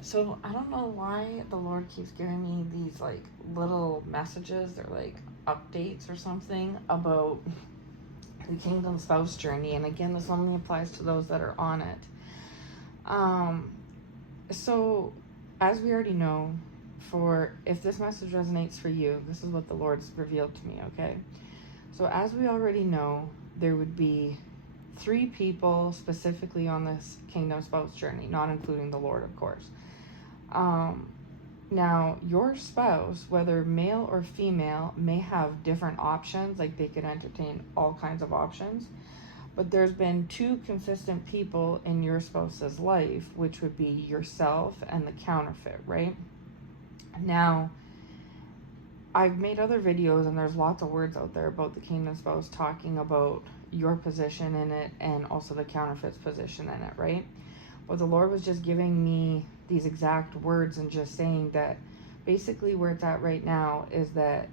So I don't know why the Lord keeps giving me these like little messages or like updates or something about the kingdom spouse journey. And again, this only applies to those that are on it. Um, so as we already know, for if this message resonates for you, this is what the Lord's revealed to me, okay? So as we already know, there would be 3 people specifically on this kingdom spouse journey, not including the Lord, of course. Now, your spouse, whether male or female, may have different options, like they could entertain all kinds of options. But there's been 2 consistent people in your spouse's life, which would be yourself and the counterfeit, right? Now, I've made other videos, and there's lots of words out there about the kingdom spouse talking about your position in it and also the counterfeit's position in it, right? But the Lord was just giving me these exact words and just saying that basically where it's at right now is that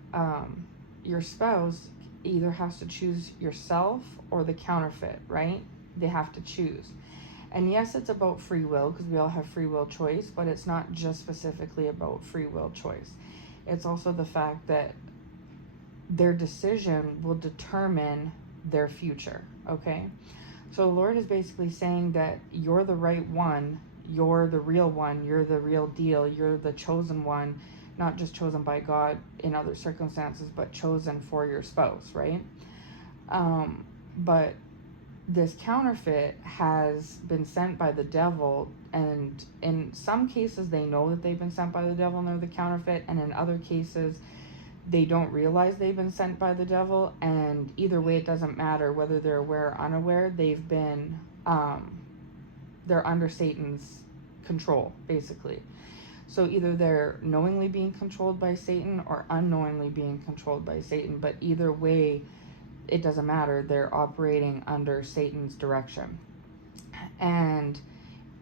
your spouse either has to choose yourself or the counterfeit, right? They have to choose. And yes, it's about free will because we all have free will choice, but it's not just specifically about free will choice. It's also the fact that their decision will determine their future, okay? So the Lord is basically saying that you're the right one, you're the real one, you're the real deal, you're the chosen one, not just chosen by God in other circumstances, but chosen for your spouse, right? But this counterfeit has been sent by the devil, and in some cases they know that they've been sent by the devil and they're the counterfeit, and in other cases they don't realize they've been sent by the devil. And either way, it doesn't matter whether they're aware or unaware, they've been they're under Satan's control, basically. So either they're knowingly being controlled by Satan or unknowingly being controlled by Satan, but either way, it doesn't matter, they're operating under Satan's direction. And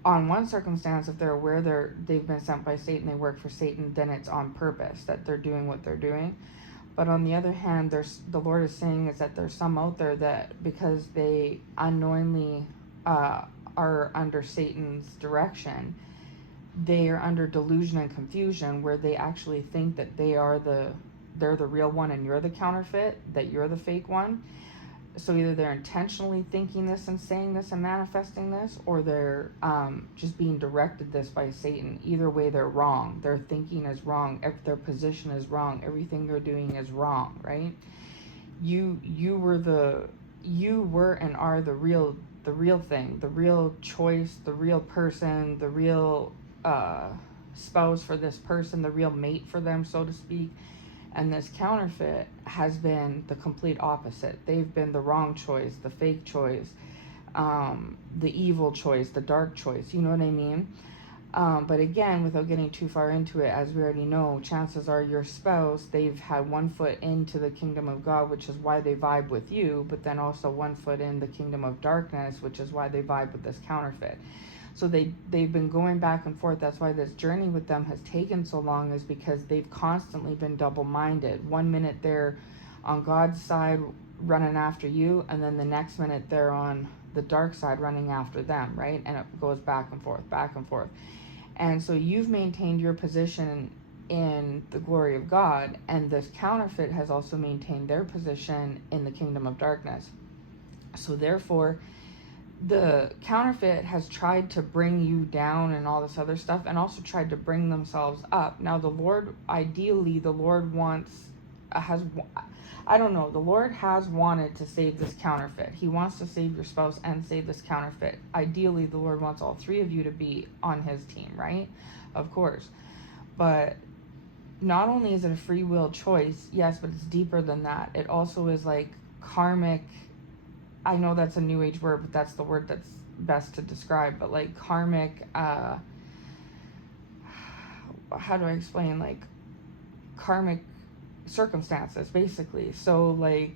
on one circumstance, if they're aware they've been sent by Satan, they work for Satan, then it's on purpose that they're doing what they're doing. But on the other hand, the Lord is saying is that there's some out there that because they unknowingly are under Satan's direction, they are under delusion and confusion where they actually think that they're the real one and you're the counterfeit, that you're the fake one. So either they're intentionally thinking this and saying this and manifesting this, or they're just being directed this by Satan. Either way, they're wrong. Their thinking is wrong. Their position is wrong. Everything they're doing is wrong, right? You were and are the real thing, the real choice, the real person, the real spouse for this person, the real mate for them, so to speak. And this counterfeit has been the complete opposite. They've been the wrong choice, the fake choice, the evil choice, the dark choice. You know what I mean? But again, without getting too far into it, as we already know, chances are your spouse, they've had one foot into the kingdom of God, which is why they vibe with you, but then also one foot in the kingdom of darkness, which is why they vibe with this counterfeit. So they've been going back and forth. That's why this journey with them has taken so long, is because they've constantly been double-minded. One minute they're on God's side running after you, and then the next minute they're on the dark side running after them, right? And it goes back and forth, back and forth. And so you've maintained your position in the glory of God, and this counterfeit has also maintained their position in the kingdom of darkness. So therefore, the counterfeit has tried to bring you down and all this other stuff, and also tried to bring themselves up. Now the Lord, ideally, the Lord the Lord has wanted to save this counterfeit. He wants to save your spouse and save this counterfeit. Ideally, the Lord wants all 3 of you to be on his team, right? Of course. But not only is it a free will choice, yes, but it's deeper than that. It also is like karmic. I know that's a new age word, but that's the word that's best to describe. But like karmic, how do I explain? Like karmic circumstances, basically. So like,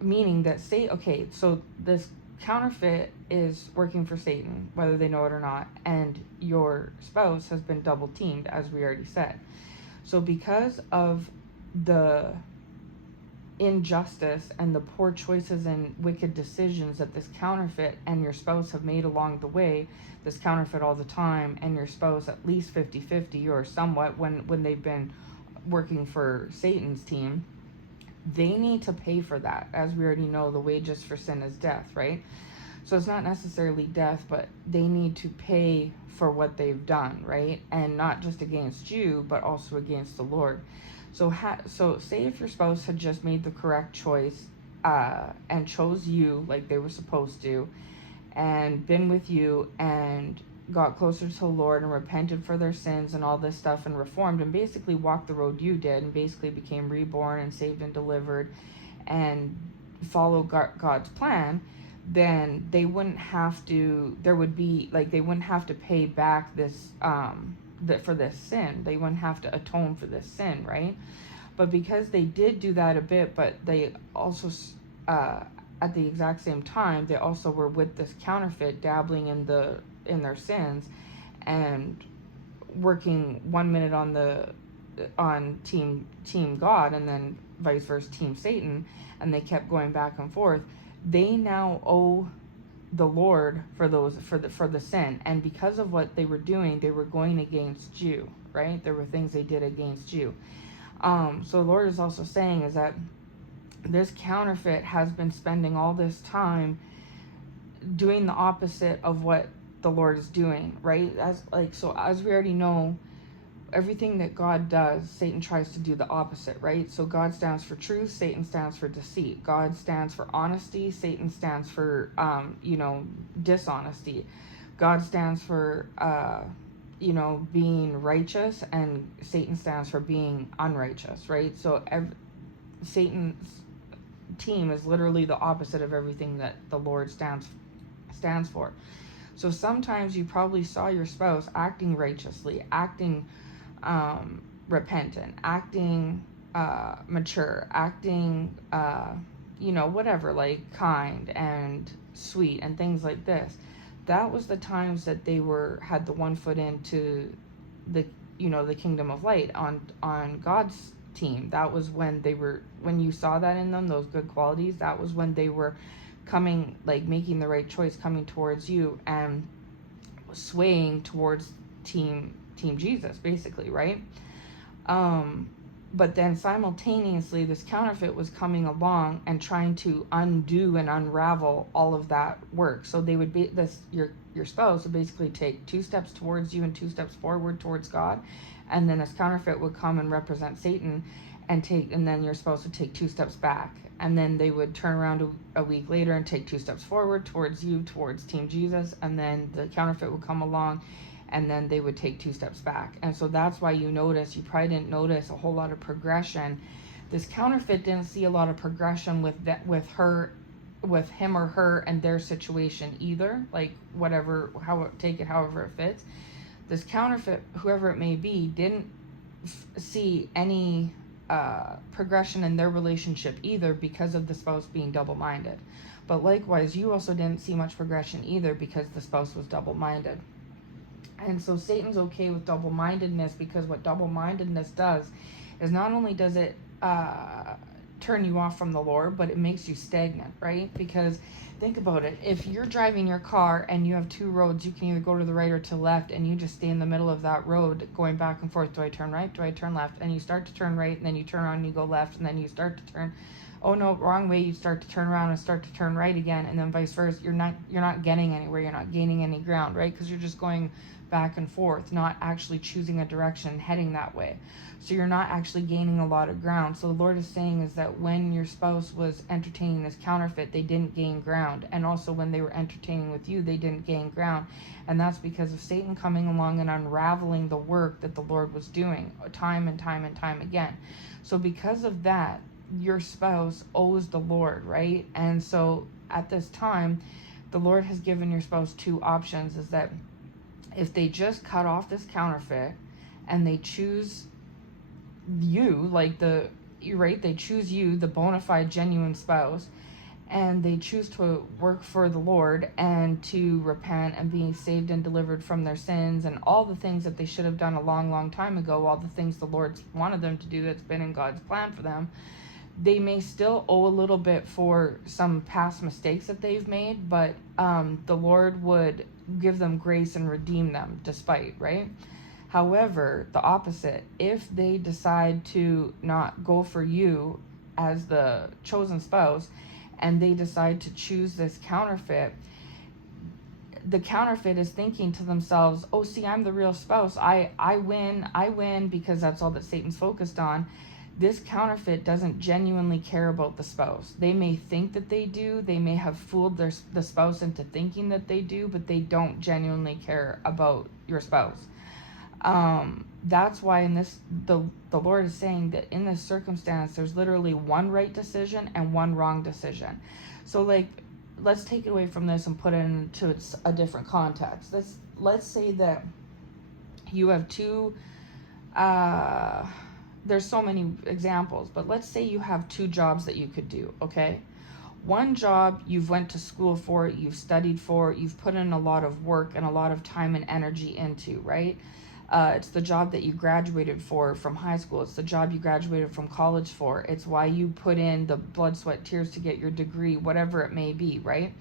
meaning that so this counterfeit is working for Satan, whether they know it or not, and your spouse has been double teamed, as we already said. So because of the injustice and the poor choices and wicked decisions that this counterfeit and your spouse have made along the way, this counterfeit all the time and your spouse at least 50-50 or somewhat when they've been working for Satan's team, they need to pay for that. As we already know, the wages for sin is death, right? So it's not necessarily death, but they need to pay for what they've done, right? And not just against you, but also against the Lord. So say if your spouse had just made the correct choice and chose you like they were supposed to, and been with you and got closer to the Lord and repented for their sins and all this stuff and reformed and basically walked the road you did and basically became reborn and saved and delivered and followed God's plan, then they wouldn't have to, they wouldn't have to pay back this, for this sin. They wouldn't have to atone for this sin, right? But because they did do that a bit, but they also, at the exact same time, they also were with this counterfeit, dabbling in their sins and working 1 minute on team God and then vice versa team Satan, and they kept going back and forth. They now owe the Lord for the sin, and because of what they were doing, they were going against you, right? There were things they did against you. So the Lord is also saying is that this counterfeit has been spending all this time doing the opposite of what the Lord is doing, right? As we already know, everything that God does, Satan tries to do the opposite, right? So God stands for truth, Satan stands for deceit. God stands for honesty, Satan stands for dishonesty. God stands for being righteous, and Satan stands for being unrighteous, right? So Satan's team is literally the opposite of everything that the Lord stands for. So sometimes you probably saw your spouse acting righteously, acting repentant, acting mature, acting whatever, like kind and sweet and things like this. That was the times that they had the one foot into the kingdom of light on God's team. That was when you saw that in them, those good qualities, that was when they were coming, like making the right choice, coming towards you and swaying towards team Jesus, basically, right? But then simultaneously this counterfeit was coming along and trying to undo and unravel all of that work. So they would be your spouse would basically take 2 steps towards you and 2 steps forward towards God, and then this counterfeit would come and represent Satan and then your spouse would take 2 steps back, and then they would turn around a week later and take 2 steps forward towards you, towards team Jesus, and then the counterfeit would come along and then they would take 2 steps back. And so that's why you probably didn't notice a whole lot of progression. This counterfeit didn't see a lot of progression with him or her and their situation either, like take it however it fits. This counterfeit, whoever it may be, didn't see any progression in their relationship either, because of the spouse being double-minded. But likewise, you also didn't see much progression either, because the spouse was double-minded. And so Satan's okay with double-mindedness, because what double-mindedness does is not only does it turn you off from the Lord, but it makes you stagnant, right? Because think about it. If you're driving your car and you have 2 roads, you can either go to the right or to the left, and you just stay in the middle of that road going back and forth. Do I turn right? Do I turn left? And you start to turn right, and then you turn around and you go left, and then you start to turn, oh no, wrong way. You start to turn around and start to turn right again, and then vice versa. You're not getting anywhere. You're not gaining any ground, right? Because you're just going back and forth, not actually choosing a direction and heading that way. So you're not actually gaining a lot of ground. So the Lord is saying is that when your spouse was entertaining this counterfeit, they didn't gain ground. And also when they were entertaining with you, they didn't gain ground. And that's because of Satan coming along and unraveling the work that the Lord was doing time and time and time again. So because of that, your spouse owes the Lord, right? And so at this time, the Lord has given your spouse 2 options, is that if they just cut off this counterfeit and they choose you, they choose you, the bona fide genuine spouse, and they choose to work for the Lord and to repent and be saved and delivered from their sins and all the things that they should have done a long, long time ago, all the things the Lord wanted them to do that's been in God's plan for them, they may still owe a little bit for some past mistakes that they've made, but the Lord would give them grace and redeem them despite, right? However, the opposite, if they decide to not go for you as the chosen spouse and they decide to choose this counterfeit, the counterfeit is thinking to themselves, oh, see, I'm the real spouse. I win because that's all that Satan's focused on. This counterfeit doesn't genuinely care about the spouse. They may think that they do. They may have fooled the spouse into thinking that they do, but they don't genuinely care about your spouse. That's why in this, the Lord is saying that in this circumstance, there's literally one right decision and one wrong decision. So like, let's take it away from this and put it into a different context. Let's say that you have two, there's so many examples, but let's say you have two jobs that you could do, okay? One job you've went to school for, you've studied for, you've put in a lot of work and a lot of time and energy into, right? It's the job that you graduated for from high school. It's the job you graduated from college for. It's why you put in the blood, sweat, tears to get your degree, whatever it may be, right?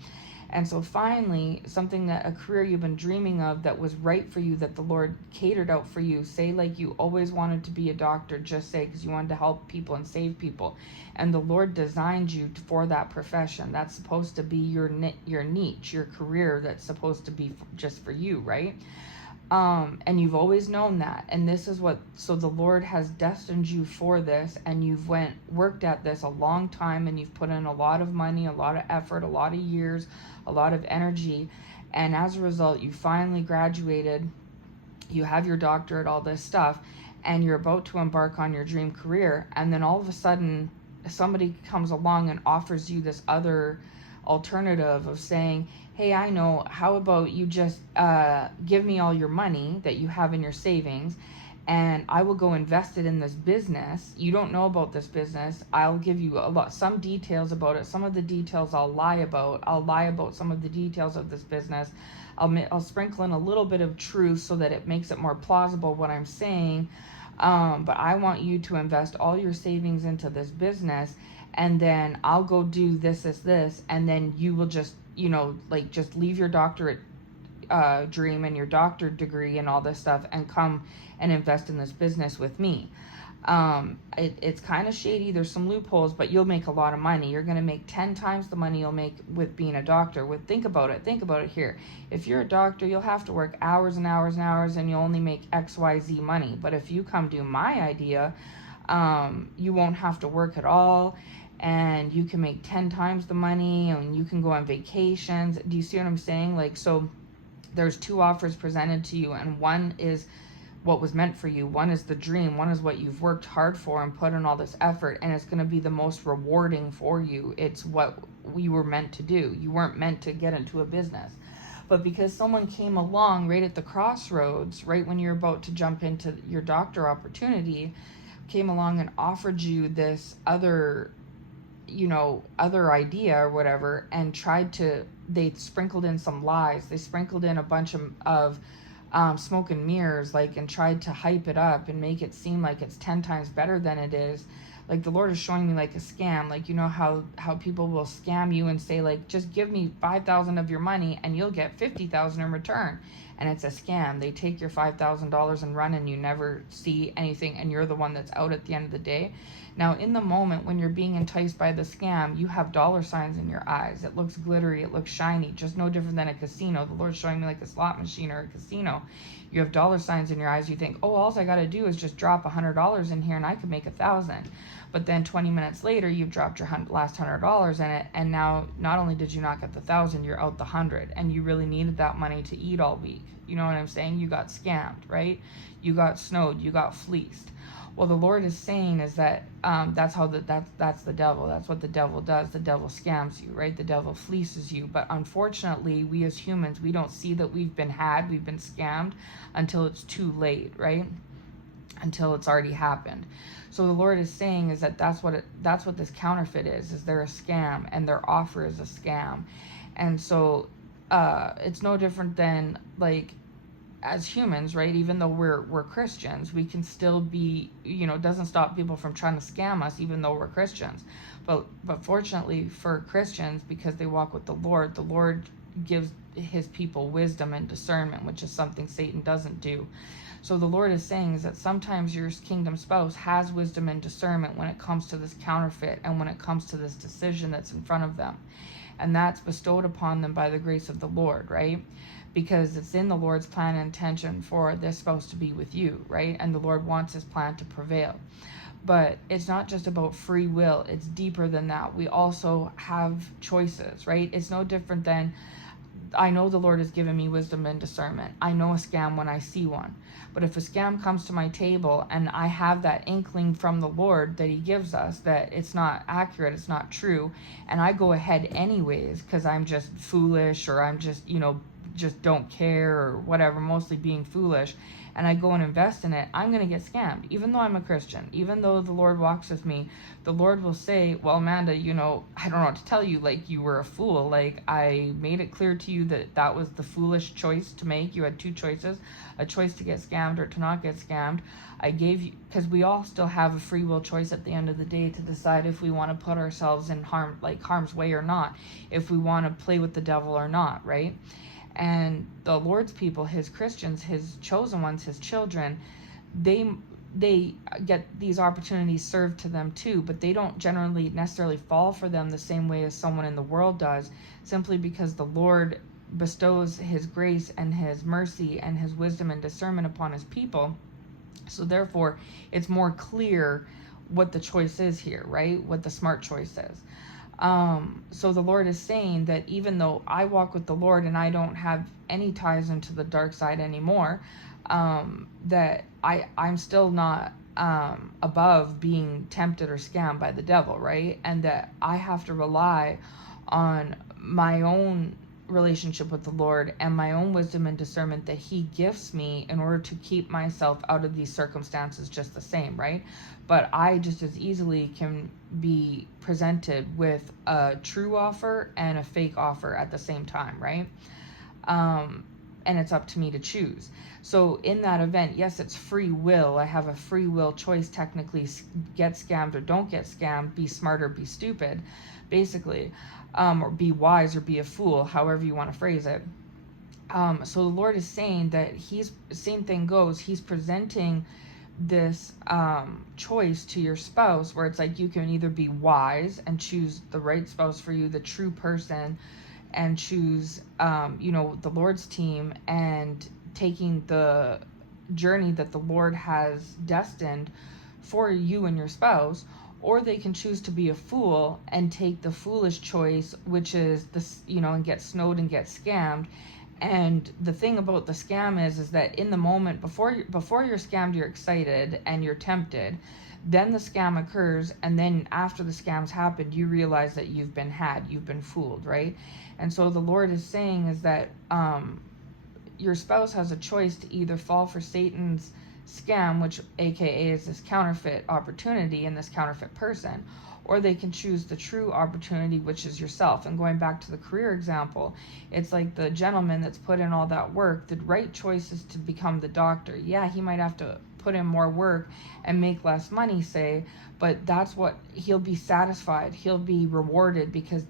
And so finally, a career you've been dreaming of that was right for you, that the Lord catered out for you. Say like you always wanted to be a doctor, just say, because you wanted to help people and save people. And the Lord designed you for that profession. That's supposed to be your niche, your career that's supposed to be just for you, right? And you've always known that, and this is so the Lord has destined you for this, and you've worked at this a long time, and you've put in a lot of money, a lot of effort, a lot of years, a lot of energy, and as a result, you finally graduated, you have your doctorate, all this stuff, and you're about to embark on your dream career, and then all of a sudden, somebody comes along and offers you this other alternative of saying, hey, I know, how about you just give me all your money that you have in your savings, and I will go invest it in this business. You don't know about this business. I'll give you some details about it. Some of the details I'll lie about. I'll lie about some of the details of this business. I'll sprinkle in a little bit of truth so that it makes it more plausible what I'm saying. But I want you to invest all your savings into this business, and then I'll go do this, and then you will just, just leave your doctorate dream and your doctorate degree and all this stuff and come and invest in this business with me. It's kind of shady. There's some loopholes, but you'll make a lot of money. You're going to make 10 times the money you'll make with being a doctor. Think about it here. If you're a doctor, you'll have to work hours and hours and hours, and you'll only make XYZ money. But if you come do my idea, you won't have to work at all, and you can make 10 times the money, and you can go on vacations. Do you see what I'm saying? So there's two offers presented to you, and one is what was meant for you. One is the dream. One is what you've worked hard for and put in all this effort, and it's going to be the most rewarding for you. It's what you were meant to do. You weren't meant to get into a business. But because someone came along right at the crossroads, right when you're about to jump into your doctor opportunity, came along and offered you this other idea or whatever, and they sprinkled in some lies. They sprinkled in a bunch of smoke and mirrors, and tried to hype it up and make it seem like it's 10 times better than it is. The Lord is showing me a scam, how people will scam you and say just give me 5,000 of your money and you'll get 50,000 in return. And it's a scam. They take your $5,000 and run, and you never see anything, and you're the one that's out at the end of the day. Now, in the moment when you're being enticed by the scam, you have dollar signs in your eyes. It looks glittery, it looks shiny, just no different than a casino. The Lord's showing me a slot machine or a casino. You have dollar signs in your eyes. You think, oh, all I got to do is just drop $100 in here and I could make 1,000. But then 20 minutes later, you've dropped your last $100 in it, and now not only did you not get the 1,000, you're out the 100, and you really needed that money to eat all week. You know what I'm saying? You got scammed, right? You got snowed. You got fleeced. Well, the Lord is saying is that that's the devil. That's what the devil does. The devil scams you, right? The devil fleeces you. But unfortunately, we as humans, we don't see that we've been scammed until it's too late, right? Until it's already happened. So the Lord is saying is that that's what this counterfeit is they're a scam, and their offer is a scam. And so it's no different than as humans, right, even though we're Christians, we can still be, it doesn't stop people from trying to scam us even though we're Christians. But fortunately for Christians, because they walk with the Lord gives his people wisdom and discernment, which is something Satan doesn't do. So the Lord is saying is that sometimes your kingdom spouse has wisdom and discernment when it comes to this counterfeit and when it comes to this decision that's in front of them. And that's bestowed upon them by the grace of the Lord, right? Because it's in the Lord's plan and intention for this spouse to be with you, right? And the Lord wants his plan to prevail. But it's not just about free will, it's deeper than that. We also have choices, right? It's no different than, I know the Lord has given me wisdom and discernment. I know a scam when I see one. But if a scam comes to my table and I have that inkling from the Lord that he gives us that it's not accurate, it's not true, and I go ahead anyways because I'm just foolish, or I'm just, just don't care, or whatever, mostly being foolish, and I go and invest in it, I'm going to get scammed. Even though I'm a Christian, even though the Lord walks with me, the Lord will say, well, Amanda, I don't know what to tell you. Like, you were a fool. Like, I made it clear to you that that was the foolish choice to make. You had two choices, a choice to get scammed or to not get scammed. I gave you, because we all still have a free will choice at the end of the day to decide if we want to put ourselves in harm's way or not, if we want to play with the devil or not, right? And the Lord's people, his Christians, his chosen ones, his children, they get these opportunities served to them too, but they don't generally necessarily fall for them the same way as someone in the world does, simply because the Lord bestows his grace and his mercy and his wisdom and discernment upon his people. So therefore, it's more clear what the choice is here, right? What the smart choice is. So the Lord is saying that even though I walk with the Lord and I don't have any ties into the dark side anymore, that I'm still not above being tempted or scammed by the devil, right? And that I have to rely on my own relationship with the Lord and my own wisdom and discernment that he gifts me in order to keep myself out of these circumstances just the same, right? But I just as easily can be presented with a true offer and a fake offer at the same time, right? And it's up to me to choose. So in that event, yes, it's free will. I have a free will choice, technically, get scammed or don't get scammed, be smart or be stupid, basically, or be wise or be a fool, however you want to phrase it. So the Lord is saying that same thing goes, he's presenting this choice to your spouse where it's like you can either be wise and choose the right spouse for you, the true person, and choose the Lord's team and taking the journey that the Lord has destined for you and your spouse, or they can choose to be a fool and take the foolish choice, which is this, and get snowed and get scammed. And the thing about the scam is that in the moment before you're scammed, you're excited and you're tempted. Then the scam occurs, and then after the scam's happened, you realize that you've been fooled, right? And so the Lord is saying is that your spouse has a choice to either fall for Satan's scam, which aka is this counterfeit opportunity and this counterfeit person, or they can choose the true opportunity, which is yourself. And going back to the career example, it's like the gentleman that's put in all that work. The right choice is to become the doctor. Yeah, he might have to put in more work and make less money, say, but that's what he'll be satisfied. He'll be rewarded because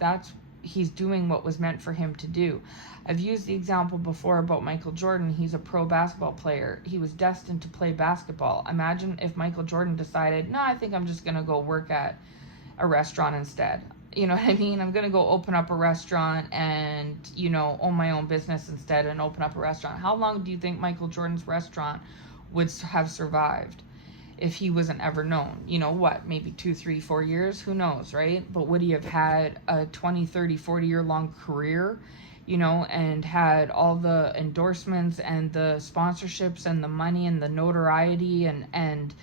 he's doing what was meant for him to do. I've used the example before about Michael Jordan. He's a pro basketball player. He was destined to play basketball. Imagine if Michael Jordan decided, no, I think I'm just going to go work at a restaurant instead. You know what I mean? I'm going to go open up a restaurant and, own my own business instead and open up a restaurant. How long do you think Michael Jordan's restaurant would have survived if he wasn't ever known? Maybe 2, 3, 4 years? Who knows, right? But would he have had a 20, 30, 40-year long career, and had all the endorsements and the sponsorships and the money and the notoriety and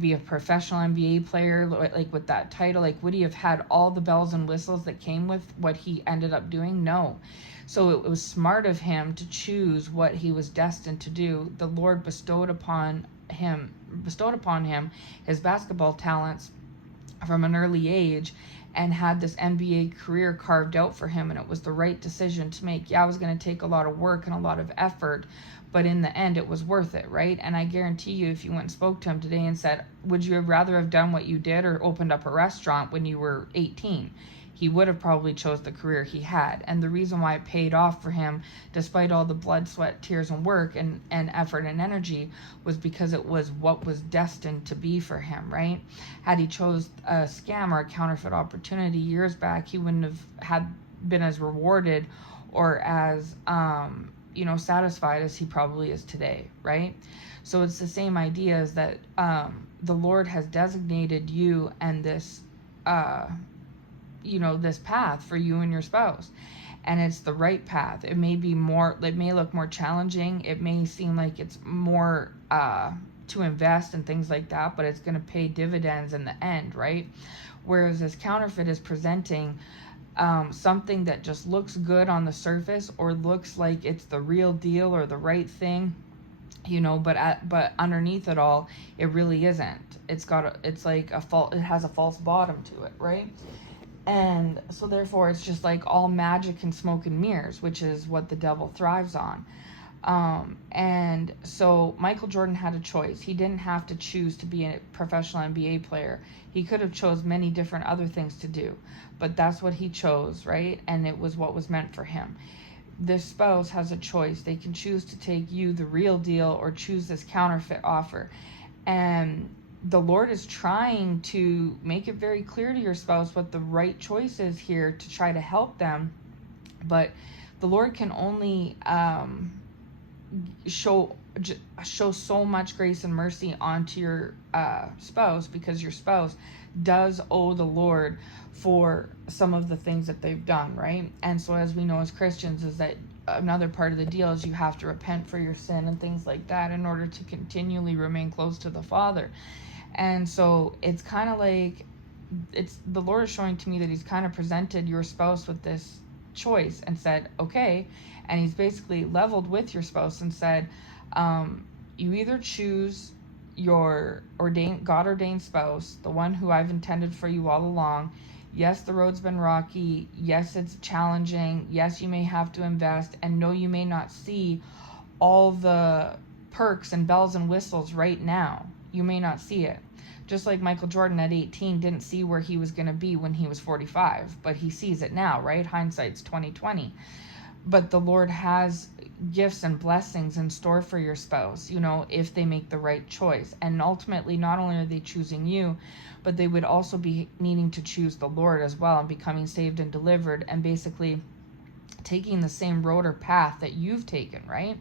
be a professional NBA player, like with that title? Like, would he have had all the bells and whistles that came with what he ended up doing? No. So it was smart of him to choose what he was destined to do. The Lord bestowed upon him his basketball talents from an early age, and had this NBA career carved out for him, and it was the right decision to make. Yeah, it was going to take a lot of work and a lot of effort, but in the end it was worth it, right? And I guarantee you, if you went and spoke to him today and said, would you rather have done what you did or opened up a restaurant when you were 18, he would have probably chose the career he had. And the reason why it paid off for him, despite all the blood, sweat, tears, and work and effort and energy, was because it was what was destined to be for him, right? Had he chose a scam or a counterfeit opportunity years back, he wouldn't have been as rewarded or as satisfied as he probably is today, right? So it's the same idea, as that the Lord has designated you and this this path for you and your spouse, and it's the right path. It may look more challenging, it may seem like it's more to invest and things like that, but it's going to pay dividends in the end, right? Whereas this counterfeit is presenting something that just looks good on the surface, or looks like it's the real deal or the right thing, but underneath it all, it really isn't. It's like it has a false bottom to it, right? And so therefore it's just like all magic and smoke and mirrors, which is what the devil thrives on. And so Michael Jordan had a choice. He didn't have to choose to be a professional NBA player. He could have chose many different other things to do, but that's what he chose, right? And it was what was meant for him. This spouse has a choice. They can choose to take you, the real deal, or choose this counterfeit offer. And the Lord is trying to make it very clear to your spouse what the right choice is here to try to help them. But the Lord can only show so much grace and mercy onto your spouse, because your spouse does owe the Lord for some of the things that they've done, right? And so, as we know as Christians, is that another part of the deal is you have to repent for your sin and things like that in order to continually remain close to the Father. And so it's kind of like, the Lord is showing to me that he's kind of presented your spouse with this choice and said, okay, and he's basically leveled with your spouse and said, you either choose your God-ordained spouse, the one who I've intended for you all along. Yes, the road's been rocky. Yes, it's challenging. Yes, you may have to invest. And no, you may not see all the perks and bells and whistles right now. You may not see it. Just like Michael Jordan at 18 didn't see where he was going to be when he was 45, but he sees it now, right? Hindsight's 20/20. But the Lord has gifts and blessings in store for your spouse, if they make the right choice. And ultimately, not only are they choosing you, but they would also be needing to choose the Lord as well, and becoming saved and delivered, and basically taking the same road or path that you've taken, right?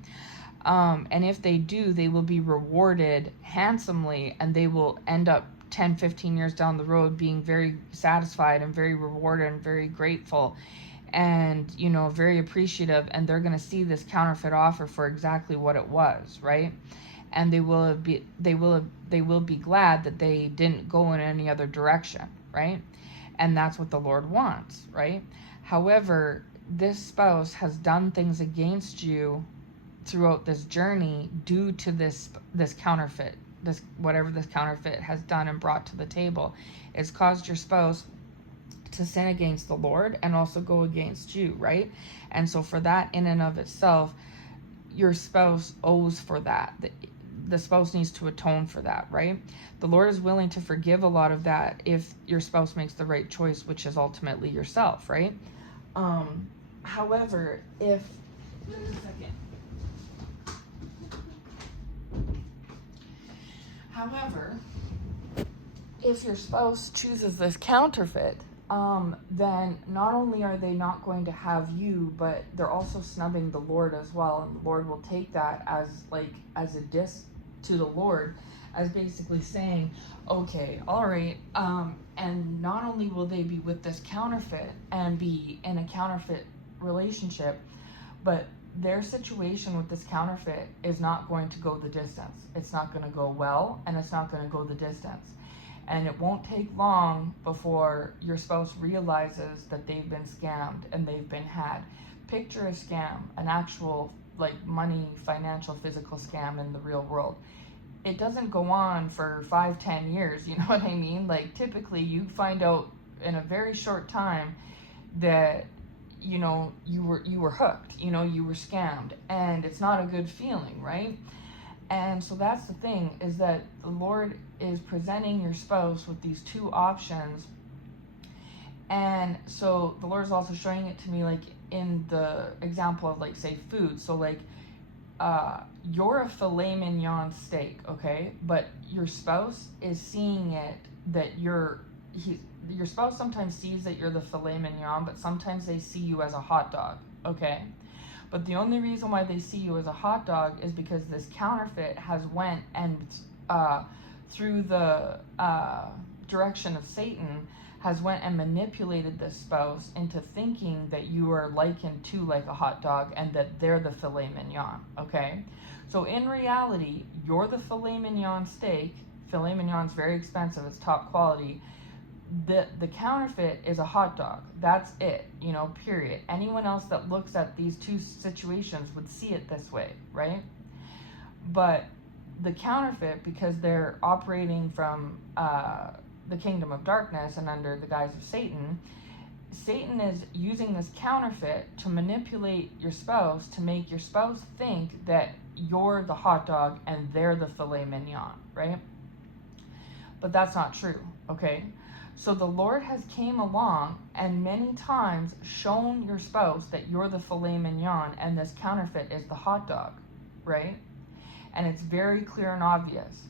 And if they do, they will be rewarded handsomely, and they will end up 10, 15 years down the road being very satisfied and very rewarded and very grateful and, very appreciative. And they're going to see this counterfeit offer for exactly what it was, right? And they will be glad that they didn't go in any other direction, right? And that's what the Lord wants, right? However, this spouse has done things against you throughout this journey due to this counterfeit, whatever this counterfeit has done and brought to the table. It's caused your spouse to sin against the Lord and also go against you, right? And so for that in and of itself, your spouse owes for that. The spouse needs to atone for that, right? The Lord is willing to forgive a lot of that if your spouse makes the right choice, which is ultimately yourself, right? However, if your spouse chooses this counterfeit, then not only are they not going to have you, but they're also snubbing the Lord as well. And the Lord will take that as a diss to the Lord, as basically saying, okay, all right, and not only will they be with this counterfeit and be in a counterfeit relationship, but their situation with this counterfeit is not going to go the distance. It's not going to go well, and it's not going to go the distance. And it won't take long before your spouse realizes that they've been scammed and they've been had. Picture a scam, an actual money, financial, physical scam in the real world. It doesn't go on for 5-10 years, you know what I mean? Typically you find out in a very short time that, you know, you were hooked, you know, you were scammed, and it's not a good feeling, right? And so that's the thing, is that the Lord is presenting your spouse with these two options. And so the Lord is also showing it to me, like in the example of, like, say, food. So like, you're a filet mignon steak, okay? But your spouse is seeing it that your spouse sometimes sees that you're the filet mignon, but sometimes they see you as a hot dog, okay? But the only reason why they see you as a hot dog is because this counterfeit has went and through the direction of Satan has went and manipulated this spouse into thinking that you are likened to like a hot dog and that they're the filet mignon, okay? So in reality, you're the filet mignon steak. Filet mignon's very expensive, it's top quality. The counterfeit is a hot dog. That's it, you know, period. Anyone else that looks at these two situations would see it this way, right? But the counterfeit, because they're operating from the kingdom of darkness and under the guise of Satan, Satan is using this counterfeit to manipulate your spouse, to make your spouse think that you're the hot dog and they're the filet mignon, right? But that's not true, okay? So the Lord has came along and many times shown your spouse that you're the filet mignon and this counterfeit is the hot dog, right? And it's very clear and obvious.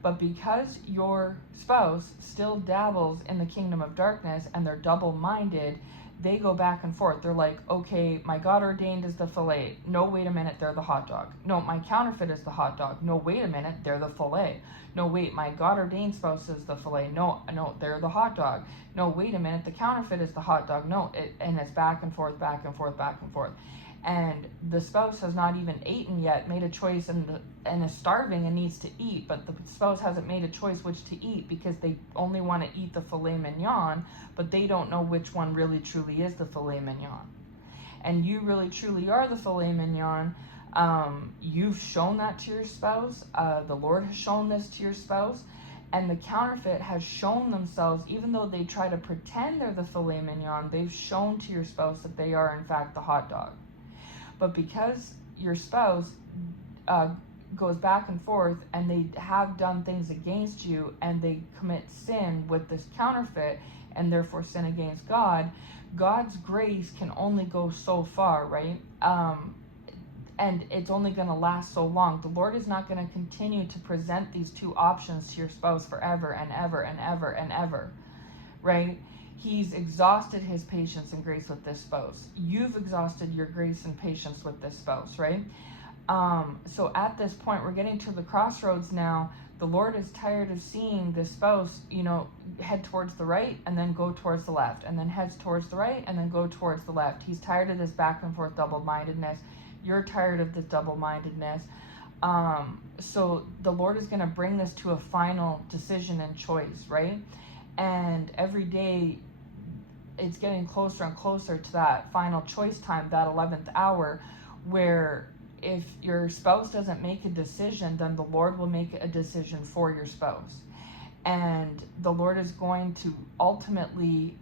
But because your spouse still dabbles in the kingdom of darkness and they're double-minded, they go back and forth. They're like, okay, my God ordained is the filet. No, wait a minute, they're the hot dog. No, my counterfeit is the hot dog. No, wait a minute, they're the filet. No, wait, my God ordained spouse is the filet. No, they're the hot dog. No, wait a minute, the counterfeit is the hot dog. No, and it's back and forth, back and forth, back and forth. And the spouse has not even eaten yet, made a choice, and is starving and needs to eat, but the spouse hasn't made a choice which to eat because they only want to eat the filet mignon, but they don't know which one really truly is the filet mignon. And you really truly are the filet mignon. You've shown that to your spouse. The Lord has shown this to your spouse. And the counterfeit has shown themselves, even though they try to pretend they're the filet mignon, they've shown to your spouse that they are in fact the hot dog. But because your spouse goes back and forth and they have done things against you and they commit sin with this counterfeit and therefore sin against God, God's grace can only go so far, right? And it's only going to last so long. The Lord is not going to continue to present these two options to your spouse forever and ever and ever and ever, right? He's exhausted his patience and grace with this spouse. You've exhausted your grace and patience with this spouse, right? So at this point, we're getting to the crossroads now. The Lord is tired of seeing this spouse, you know, head towards the right and then go towards the left, and then heads towards the right and then go towards the left. He's tired of this back and forth double-mindedness. You're tired of this double-mindedness. So the Lord is going to bring this to a final decision and choice, right? And every day it's getting closer and closer to that final choice time, that 11th hour, where if your spouse doesn't make a decision, then the Lord will make a decision for your spouse. And the Lord is going to ultimately,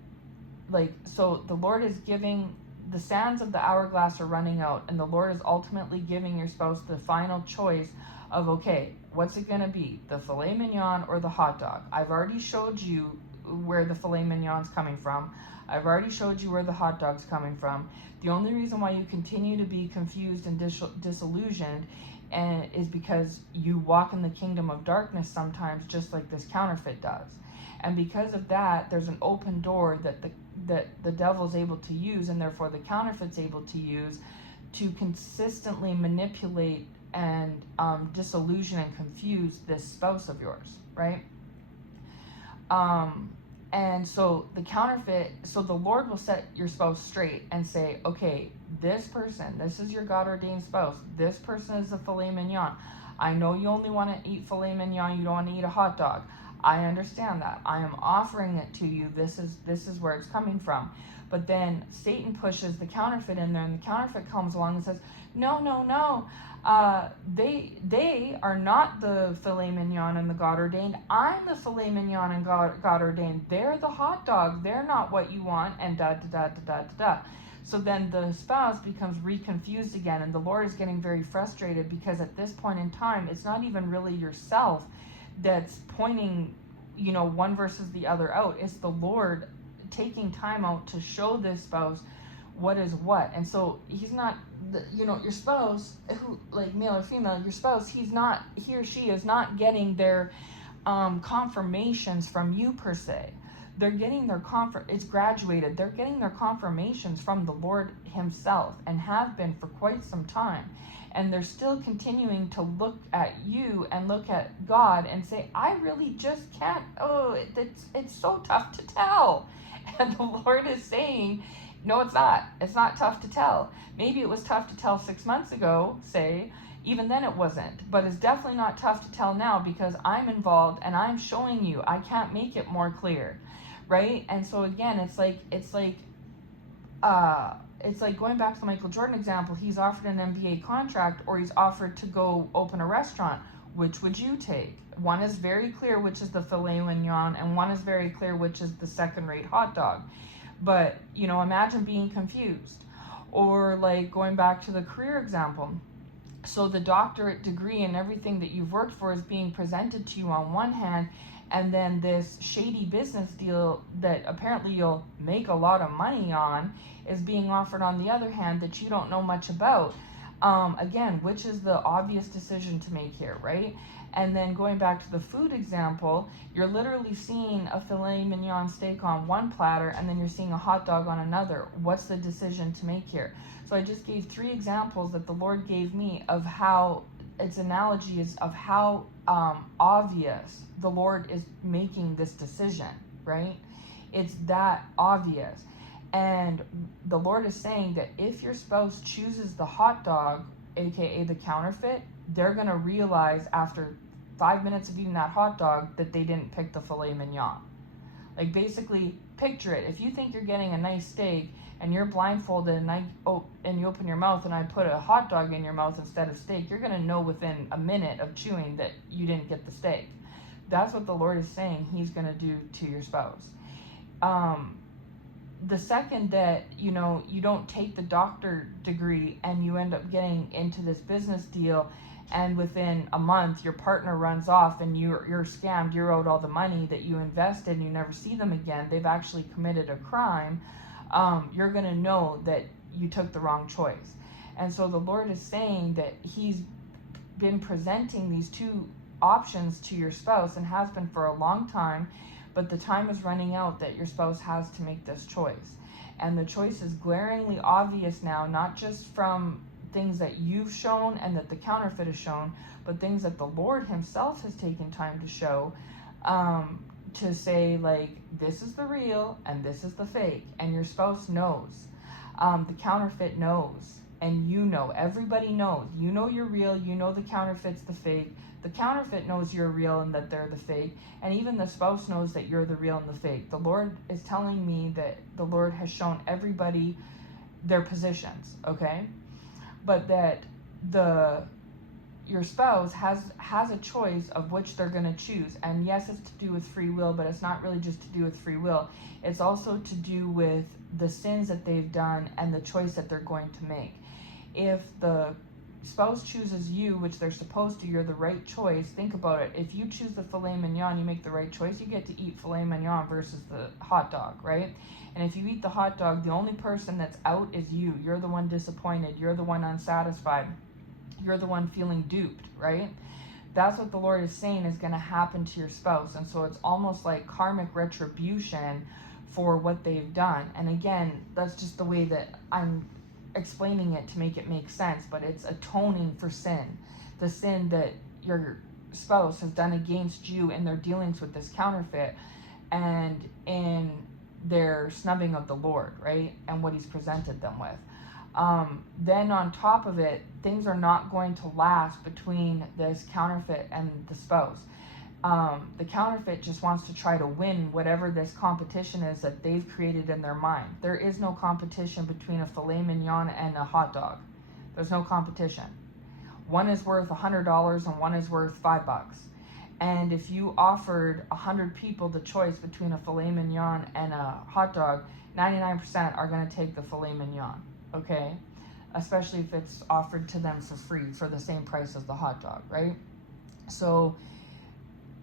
so the Lord is giving, the sands of the hourglass are running out, and the Lord is ultimately giving your spouse the final choice of, okay, what's it going to be, the filet mignon or the hot dog? I've already showed you where the filet mignon's coming from. I've already showed you where the hot dog's coming from. The only reason why you continue to be confused and disillusioned is because you walk in the kingdom of darkness sometimes, just like this counterfeit does. And because of that, there's an open door that the devil's able to use, and therefore the counterfeit's able to use, to consistently manipulate and disillusion and confuse this spouse of yours, right? And so the counterfeit, so the Lord will set your spouse straight and say, okay, this person, this is your God-ordained spouse. This person is the filet mignon. I know you only want to eat filet mignon. You don't want to eat a hot dog. I understand that. I am offering it to you. This is where it's coming from. But then Satan pushes the counterfeit in there, and the counterfeit comes along and says, No, no, no. They are not the filet mignon and the God ordained. I'm the filet mignon and God ordained. They're the hot dog. They're not what you want, and da da da da da da da. So then the spouse becomes reconfused again, and the Lord is getting very frustrated because at this point in time, it's not even really yourself that's pointing, one versus the other out. It's the Lord taking time out to show this spouse what is what. And so he's not, your spouse, who, like male or female, your spouse, he or she is not getting their confirmations from you per se. They're getting their it's graduated. They're getting their confirmations from the Lord himself, and have been for quite some time. And they're still continuing to look at you and look at God and say, I really just can't, it's so tough to tell. And the Lord is saying, no, it's not. It's not tough to tell. Maybe it was tough to tell 6 months ago, say. Even then it wasn't. But it's definitely not tough to tell now because I'm involved and I'm showing you. I can't make it more clear, right? And so again, it's like going back to the Michael Jordan example. He's offered an NBA contract, or he's offered to go open a restaurant. Which would you take? One is very clear, which is the filet mignon, and one is very clear, which is the second-rate hot dog. But, imagine being confused. Or like going back to the career example. So the doctorate degree and everything that you've worked for is being presented to you on one hand, and then this shady business deal that apparently you'll make a lot of money on is being offered on the other hand that you don't know much about. Again, which is the obvious decision to make here, right? And then going back to the food example, you're literally seeing a filet mignon steak on one platter, and then you're seeing a hot dog on another. What's the decision to make here? So I just gave 3 examples that the Lord gave me of how its analogy is of how obvious the Lord is making this decision, right? It's that obvious. And the Lord is saying that if your spouse chooses the hot dog, aka the counterfeit, they're going to realize after 5 minutes of eating that hot dog that they didn't pick the filet mignon. Like, basically, picture it. If you think you're getting a nice steak and you're blindfolded and you open your mouth and I put a hot dog in your mouth instead of steak, you're going to know within a minute of chewing that you didn't get the steak. That's what the Lord is saying he's going to do to your spouse. The second that, you don't take the doctor degree and you end up getting into this business deal, and within a month your partner runs off and you're scammed, you're owed all the money that you invested and you never see them again, they've actually committed a crime, you're going to know that you took the wrong choice. And so the Lord is saying that he's been presenting these 2 options to your spouse and has been for a long time, but the time is running out that your spouse has to make this choice. And the choice is glaringly obvious now, not just from things that you've shown and that the counterfeit has shown, but things that the Lord himself has taken time to show, to say, like, this is the real and this is the fake. And your spouse knows. The counterfeit knows. And everybody knows. You know you're real, you know the counterfeit's the fake. The counterfeit knows you're real and that they're the fake. And even the spouse knows that you're the real and the fake. The Lord is telling me that the Lord has shown everybody their positions, okay? But that your spouse has a choice of which they're going to choose. And yes, it's to do with free will, but it's not really just to do with free will. It's also to do with the sins that they've done and the choice that they're going to make. If the spouse chooses you, which they're supposed to, you're the right choice. Think about it. If you choose the filet mignon, you make the right choice. You get to eat filet mignon versus the hot dog, right? And if you eat the hot dog, the only person that's out is you. You're the one disappointed. You're the one unsatisfied. You're the one feeling duped, right? That's what the Lord is saying is going to happen to your spouse. And so it's almost like karmic retribution for what they've done. And again, that's just the way that I'm explaining it to make it make sense, but it's atoning for sin. The sin that your spouse has done against you in their dealings with this counterfeit and in their snubbing of the Lord, right? And what he's presented them with. Then on top of it, things are not going to last between this counterfeit and the spouse. The counterfeit just wants to try to win whatever this competition is that they've created in their mind. There is no competition between a filet mignon and a hot dog. There's no competition. One is worth $100 and one is worth $5. And if you offered 100 people the choice between a filet mignon and a hot dog, 99% are going to take the filet mignon, okay? Especially if it's offered to them for free for the same price as the hot dog, right? So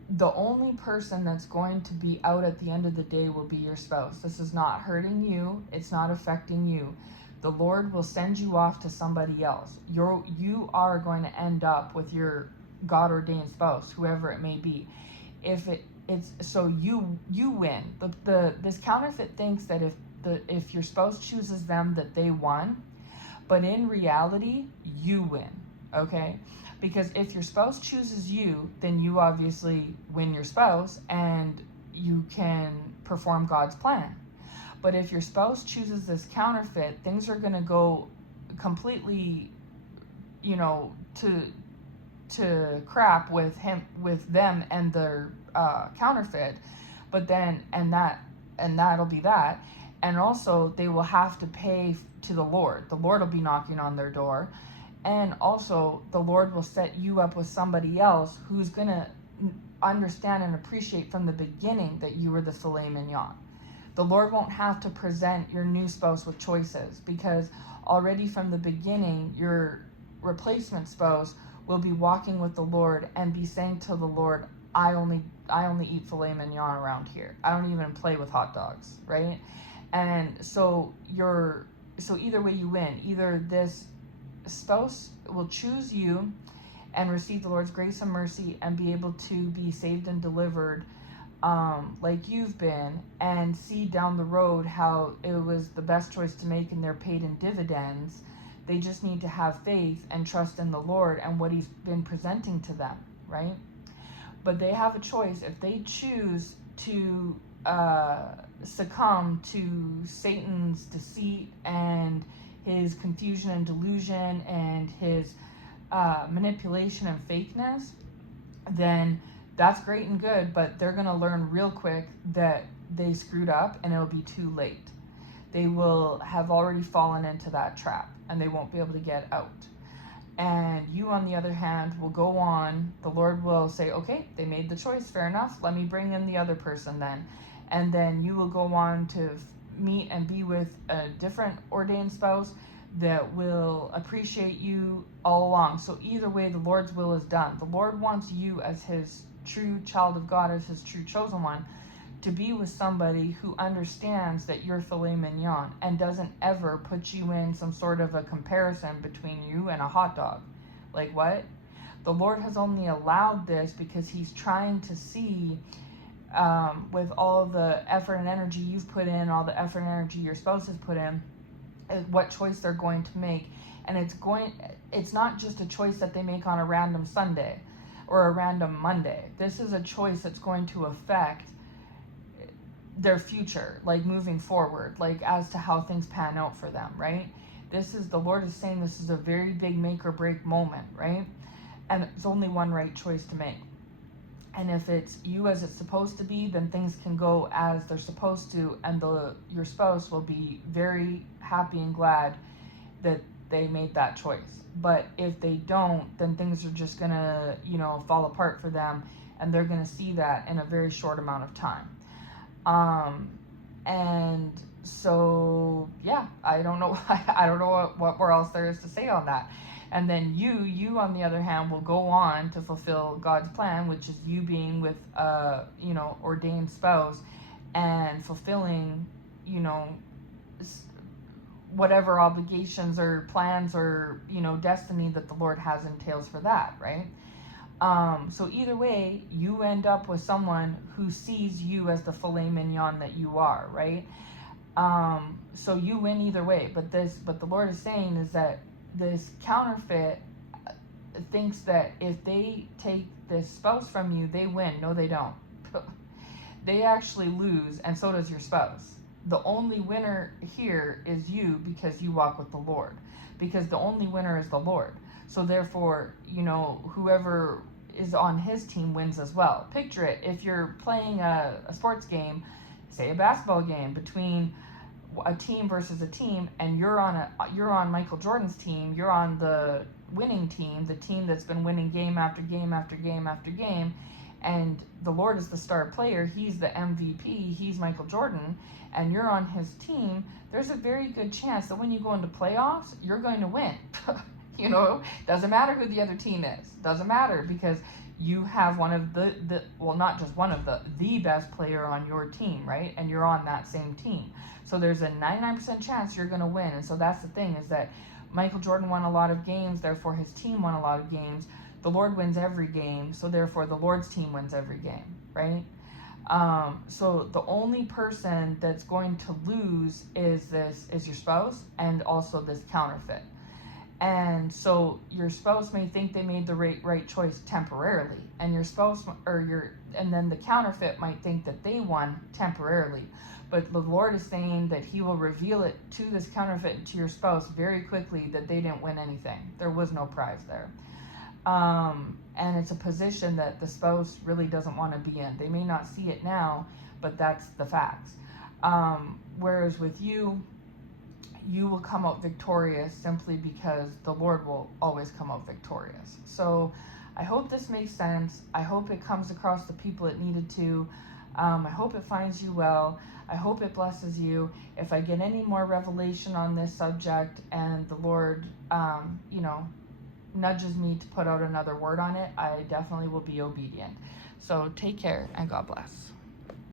the only person that's going to be out at the end of the day will be your spouse. This is not hurting you. It's not affecting you. The Lord will send you off to somebody else. You are going to end up with your God-ordained spouse, whoever it may be. It's so you win. This counterfeit thinks that if your spouse chooses them that they won, but in reality you win. Okay? Because if your spouse chooses you, then you obviously win your spouse and you can perform God's plan. But if your spouse chooses this counterfeit, things are going to go completely, to crap with them and their counterfeit. But then, and that'll be that. And also they will have to pay to the Lord. The Lord will be knocking on their door. And also the Lord will set you up with somebody else who's going to understand and appreciate from the beginning that you were the filet mignon. The Lord won't have to present your new spouse with choices, because already from the beginning, your replacement spouse will be walking with the Lord and be saying to the Lord, I only eat filet mignon around here. I don't even play with hot dogs, right? And so either way you win. Either this spouse will choose you and receive the Lord's grace and mercy and be able to be saved and delivered like you've been, and see down the road how it was the best choice to make and they're paid in dividends. They just need to have faith and trust in the Lord and what he's been presenting to them, right? But they have a choice. If they choose to succumb to Satan's deceit and his confusion and delusion and his manipulation and fakeness, then that's great and good, but they're going to learn real quick that they screwed up and it'll be too late. They will have already fallen into that trap and they won't be able to get out. And you, on the other hand, will go on. The Lord will say, okay, they made the choice, fair enough. Let me bring in the other person then. And then you will go on to meet and be with a different ordained spouse that will appreciate you all along. So either way, the Lord's will is done. The Lord wants you as his true child of God, as his true chosen one, to be with somebody who understands that you're filet mignon and doesn't ever put you in some sort of a comparison between you and a hot dog. Like what? The Lord has only allowed this because he's trying to see, with all the effort and energy you've put in, all the effort and energy your spouse has put in, what choice they're going to make. And it's not just a choice that they make on a random Sunday or a random Monday. This is a choice that's going to affect their future, like moving forward, like as to how things pan out for them, right? The Lord is saying this is a very big make or break moment, right? And it's only one right choice to make. And if it's you as it's supposed to be, then things can go as they're supposed to, and your spouse will be very happy and glad that they made that choice. But if they don't, then things are just gonna, fall apart for them, and they're gonna see that in a very short amount of time. And so, yeah, I don't know what more else there is to say on that. And then you on the other hand will go on to fulfill God's plan, which is you being with ordained spouse and fulfilling, whatever obligations or plans or, destiny that the Lord has entails for that, right? So either way, you end up with someone who sees you as the filet mignon that you are, right? So you win either way. But the Lord is saying is that this counterfeit thinks that if they take this spouse from you, they win. No, they don't. They actually lose, and so does your spouse. The only winner here is you, because you walk with the Lord. Because the only winner is the Lord. So therefore, whoever is on his team wins as well. Picture it, if you're playing a sports game, say a basketball game between a team versus a team, and you're on Michael Jordan's team, you're on the winning team, the team that's been winning game after game after game after game, and the Lord is the star player, he's the MVP, he's Michael Jordan, and you're on his team, there's a very good chance that when you go into playoffs, you're going to win. You know, doesn't matter who the other team is, doesn't matter, because you have one of the well, not just one of the best player on your team, right? And you're on that same team. So there's a 99% chance you're going to win. And so that's the thing, is that Michael Jordan won a lot of games, therefore his team won a lot of games. The Lord wins every game, so therefore the Lord's team wins every game, right? So the only person that's going to lose is your spouse, and also this counterfeit. And so your spouse may think they made the right choice temporarily, and your spouse and then the counterfeit might think that they won temporarily. But the Lord is saying that he will reveal it to this counterfeit and to your spouse very quickly that they didn't win anything. There was no prize there. And it's a position that the spouse really doesn't want to be in. They may not see it now, but that's the facts. Whereas with you will come out victorious simply because the Lord will always come out victorious. So I hope this makes sense. I hope it comes across the people it needed to. I hope it finds you well. I hope it blesses you. If I get any more revelation on this subject and the Lord, nudges me to put out another word on it, I definitely will be obedient. So take care and God bless.